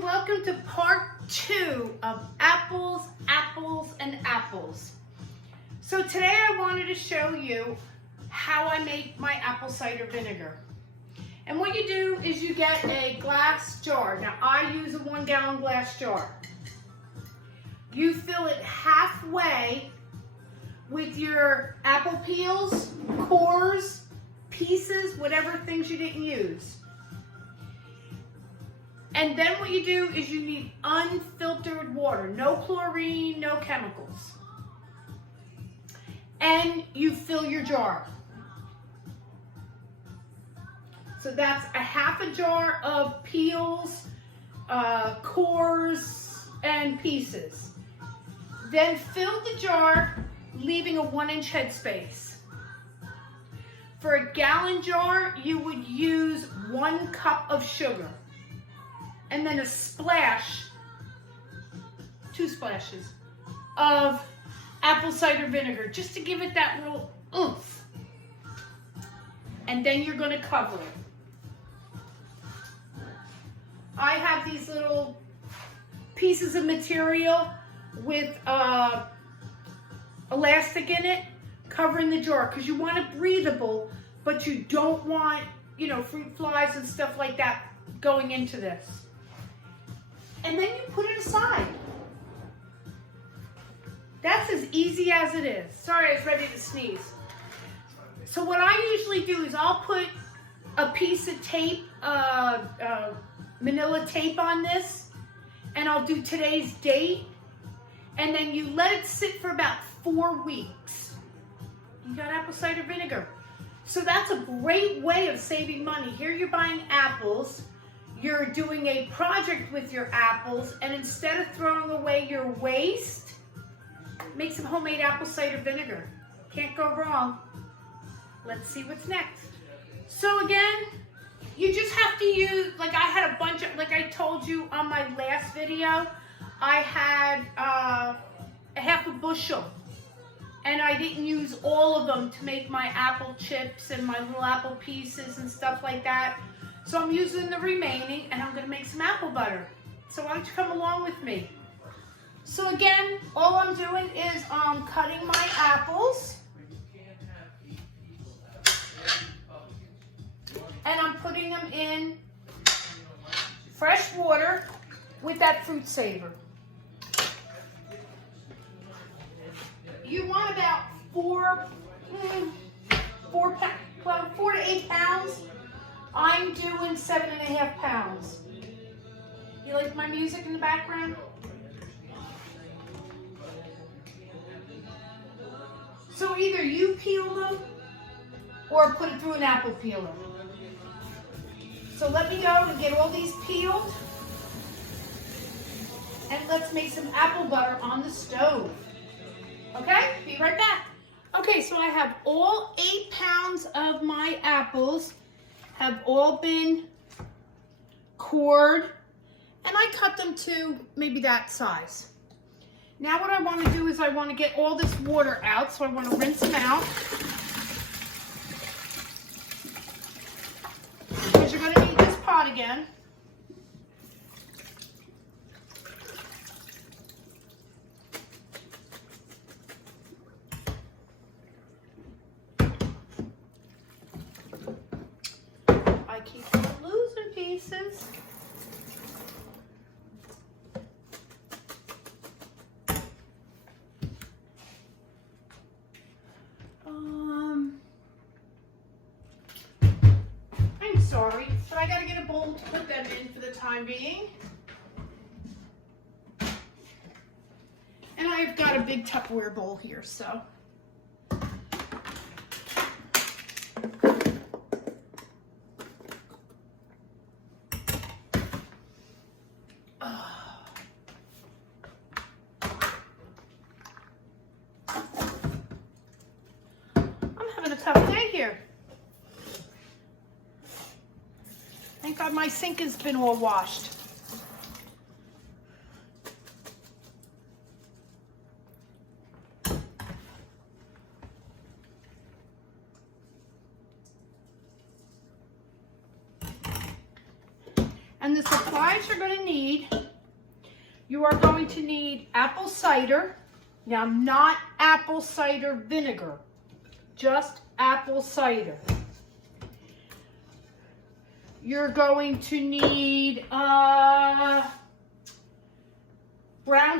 welcome to part 2 of apples, apples, and apples. So today I wanted to show you how I make my apple cider vinegar. And what you do is you get a glass jar. Now I use a 1-gallon glass jar. You fill it halfway with your apple peels, cores, pieces, whatever things you didn't use. And then what you do is you need unfiltered water, no chlorine, no chemicals. And you fill your jar. So that's a half a jar of peels, cores, and pieces. Then fill the jar, leaving a 1-inch headspace. For a gallon jar, you would use 1 cup of sugar. And then a splash, 2 splashes of apple cider vinegar, just to give it that little oomph. And then you're going to cover it. I have these little pieces of material with elastic in it, covering the jar, because you want it breathable, but you don't want, fruit flies and stuff like that going into this. And then you put it aside. That's as easy as it is. Sorry, I was ready to sneeze. So what I usually do is I'll put a piece of tape, manila tape on this, and I'll do today's date, and then you let it sit for about 4 weeks. You got apple cider vinegar. So that's a great way of saving money. Here you're buying apples, you're doing a project with your apples, and instead of throwing away your waste, make some homemade apple cider vinegar. Can't go wrong. Let's see what's next. So again, you just have to use, like I had a bunch of, like I told you on my last video, I had a half a bushel. And I didn't use all of them to make my apple chips and my little apple pieces and stuff like that. So I'm using the remaining, and I'm going to make some apple butter. So why don't you come along with me? So again, all I'm doing is cutting my apples. And I'm putting them in fresh water with that fruit saver. You want about 4 to 8 pounds. I'm doing 7.5 pounds. You like my music in the background? So either you peel them or put it through an apple peeler. So let me go and get all these peeled. And let's make some apple butter on the stove. Okay, be right back. Okay, so I have all 8 pounds of my apples have all been cored, and I cut them to maybe that size. Now what I want to do is I want to get all this water out, so I want to rinse them out. Because you're going to need this pot again. I keep losing pieces. I'm sorry, but I gotta get a bowl to put them in for the time being. And I've got a big Tupperware bowl here, so. Tough day here. Thank God my sink has been all washed. And the supplies you're going to need, you are going to need apple cider. Now, not apple cider vinegar, just apple cider. You're going to need brown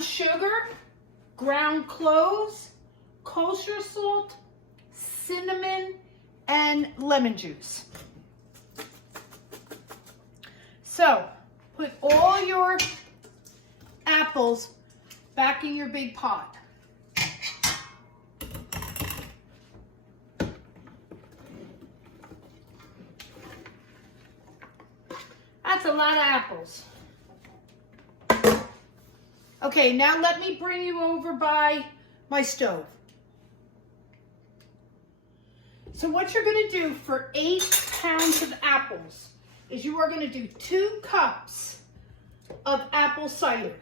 sugar, ground cloves, kosher salt, cinnamon, and lemon juice. So, put all your apples back in your big pot. That's a lot of apples. Okay, now let me bring you over by my stove. So what you're going to do for 8 pounds of apples is you are going to do 2 cups of apple cider.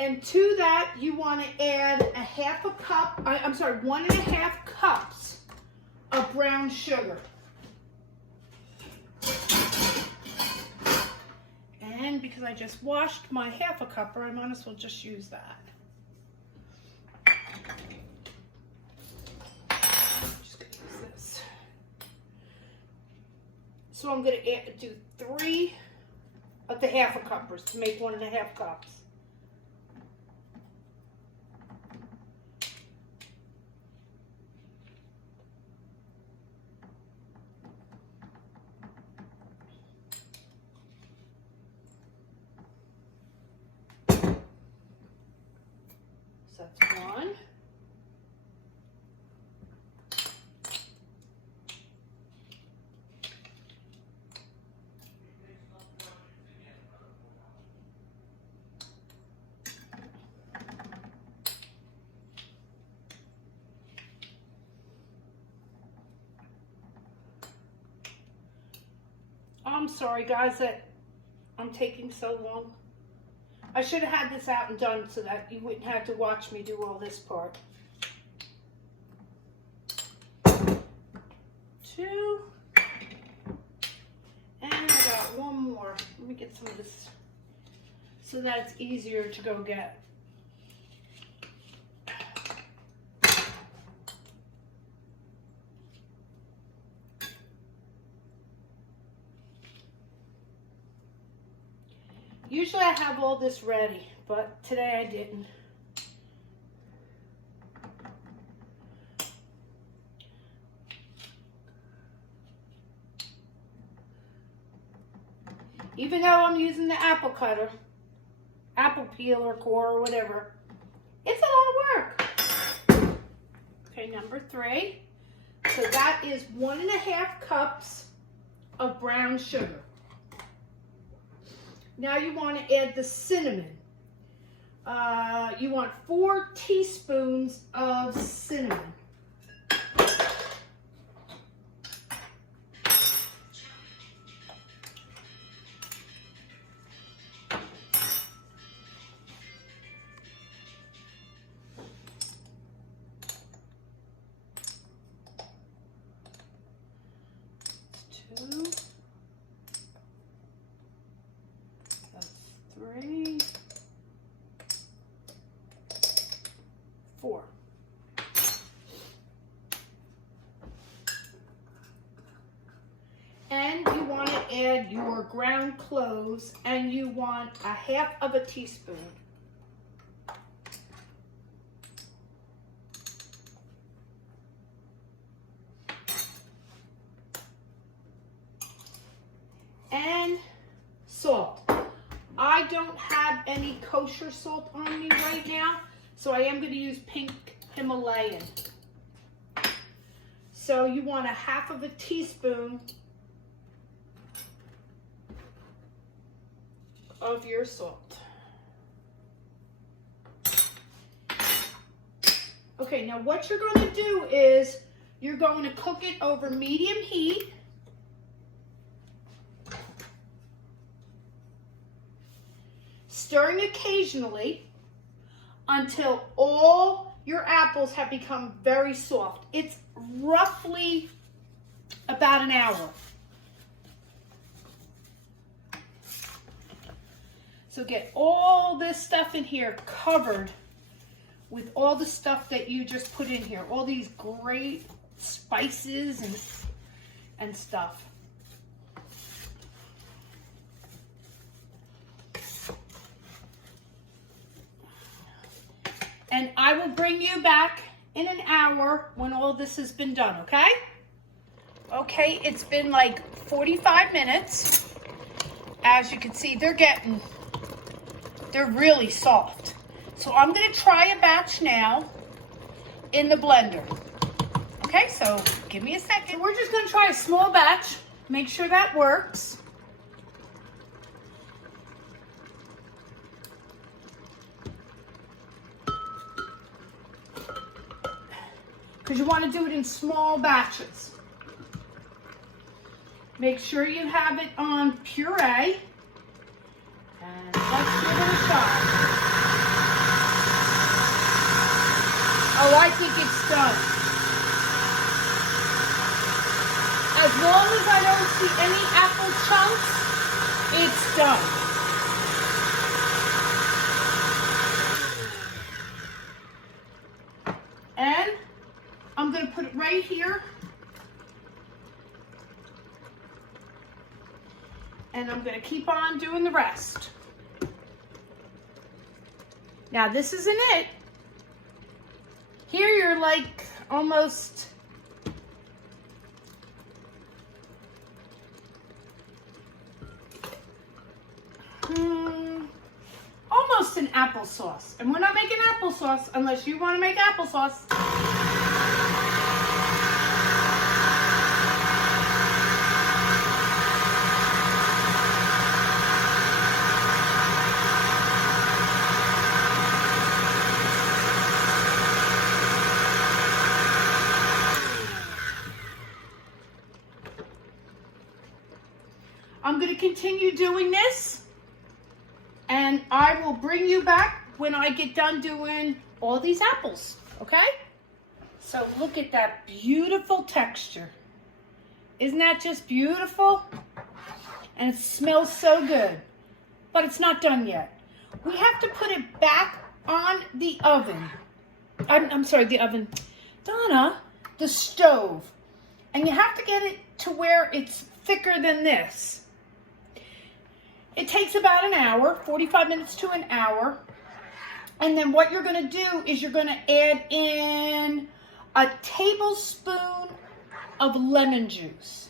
And to that, you want to add 1.5 cups of brown sugar. And because I just washed my 1/2 cup, I might as well just use that. I'm just going to use this. So I'm going to do 3 of the 1/2 cuppers to make 1.5 cups. So that's 1. I'm sorry guys that I'm taking so long. I should have had this out and done so that you wouldn't have to watch me do all this part. 2. And I got 1 more. Let me get some of this so that it's easier to go get. Usually I have all this ready, but today I didn't. Even though I'm using the apple cutter, apple peeler, core, or whatever, it's a lot of work. Okay, number 3. So that is 1.5 cups of brown sugar. Now you want to add the cinnamon. You want 4 teaspoons of cinnamon. That's 2. 3, 4. And you want to add your ground cloves, and you want 1/2 teaspoon. And salt. I don't have any kosher salt on me right now, so I am going to use pink Himalayan. So you want 1/2 teaspoon of your salt. Okay, now what you're going to do is you're going to cook it over medium heat. Stirring occasionally until all your apples have become very soft. It's roughly about an hour. So get all this stuff in here covered with all the stuff that you just put in here. All these great spices and stuff. And I will bring you back in an hour when all this has been done, okay? Okay, it's been like 45 minutes. As you can see, they're really soft. So I'm gonna try a batch now in the blender. Okay, so give me a second. So we're just gonna try a small batch, make sure that works. Because you want to do it in small batches. Make sure you have it on puree. And let's give it a shot. Oh, I think it's done. As long as I don't see any apple chunks, it's done. And I'm going to put it right here. And I'm going to keep on doing the rest. Now, this isn't it. Here you're like almost almost an applesauce. And we're not making applesauce unless you want to make applesauce. I'm going to continue doing this, and I will bring you back when I get done doing all these apples, okay? So look at that beautiful texture. Isn't that just beautiful? And it smells so good, but it's not done yet. We have to put it back on the oven. I'm sorry, the oven. Donna, the stove. And you have to get it to where it's thicker than this. It takes about an hour, 45 minutes to an hour. And then what you're going to do is you're going to add in a tablespoon of lemon juice.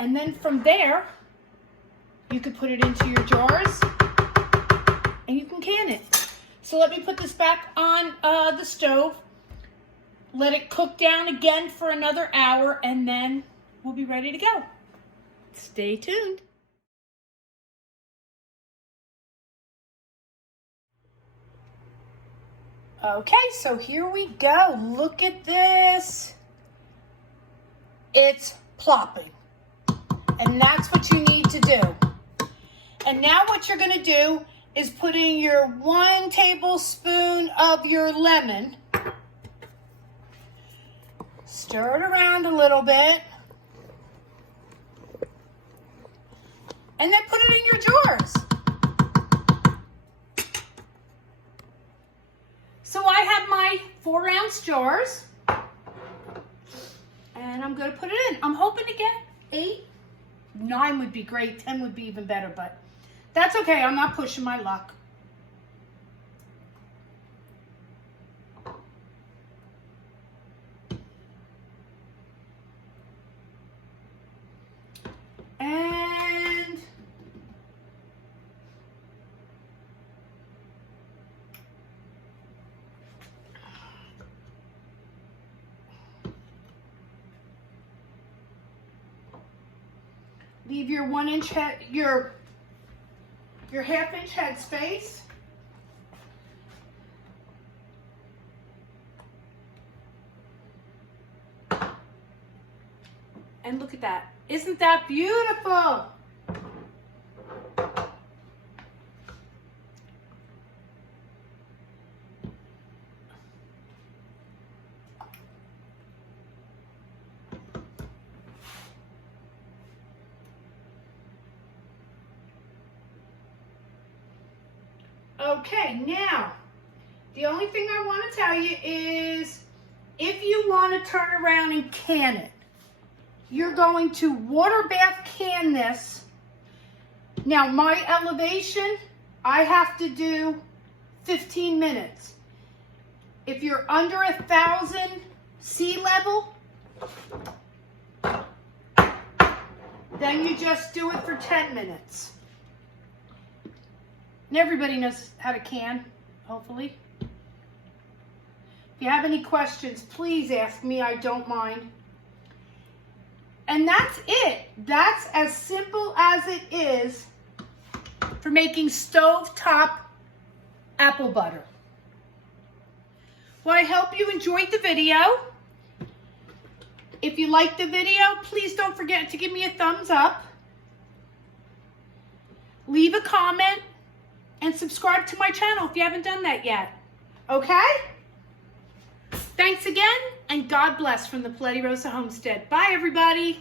And then from there, you could put it into your jars and you can can it. So let me put this back on the stove. Let it cook down again for another hour and then we'll be ready to go. Stay tuned. Okay, so here we go. Look at this. It's plopping. And that's what you need to do. And now what you're going to do is put in your 1 tablespoon of your lemon. Stir it around a little bit. And then put it in your jars. So I have my 4-ounce jars. And I'm going to put it in. I'm hoping to get 8. 9 would be great. 10 would be even better, but that's okay. I'm not pushing my luck. And leave your 1-inch head, your half-inch head space. And look at that. Isn't that beautiful? Okay, now, the only thing I want to tell you is if you want to turn around and can it, you're going to water bath can this. Now, my elevation, I have to do 15 minutes. If you're under 1,000 sea level, then you just do it for 10 minutes. And everybody knows how to can, hopefully. If you have any questions, please ask me. I don't mind. And that's it. That's as simple as it is for making stovetop apple butter. Well, I hope you enjoyed the video. If you liked the video, please don't forget to give me a thumbs up. Leave a comment and subscribe to my channel if you haven't done that yet. Okay? Thanks again, and God bless from the Paleti Rosa Homestead. Bye, everybody.